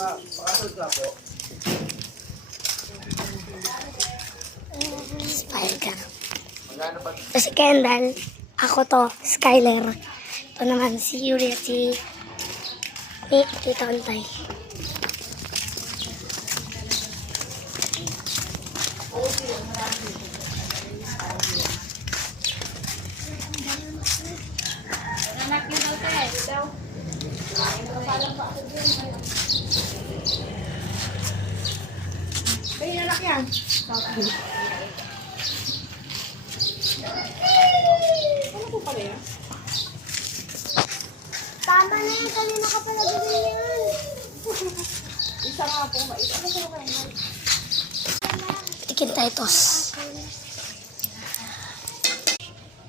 Pakasod ka po. Smile ka. Magkano ba? Ito si Kendall. Ako to, Skyler. Ito naman si Yuri at si Tita Antay. Anak niyo daw tayo. Daw. Bay, anak yan. Ano po pala yan? Tama na yan, kanina ka pala gawin yan. Isa nga po, mais. Ano po ba yan? Tikin tayo tos.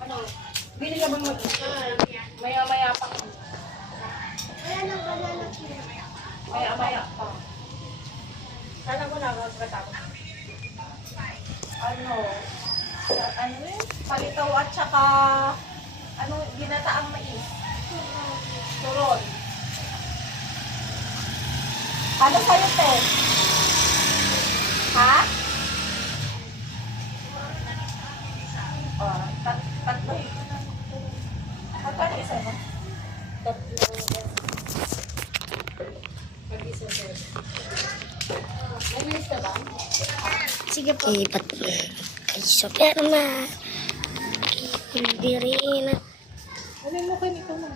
Ano? Bili ka bang maya-maya pa. Ayan ang banana Maya-maya pa. Sana ko na magkatapos. Ano yun? Palitaw at saka ginataang mais. Turon. Ano sa'yo, te? Ha? Tatlo eh. Magkano isa mo? Tatlo. Mag-isa sa'yo. May mais ka ba? Sige po. Ipat mo. Kay Superma. Hindi rin. Ano mo kayo nito mo?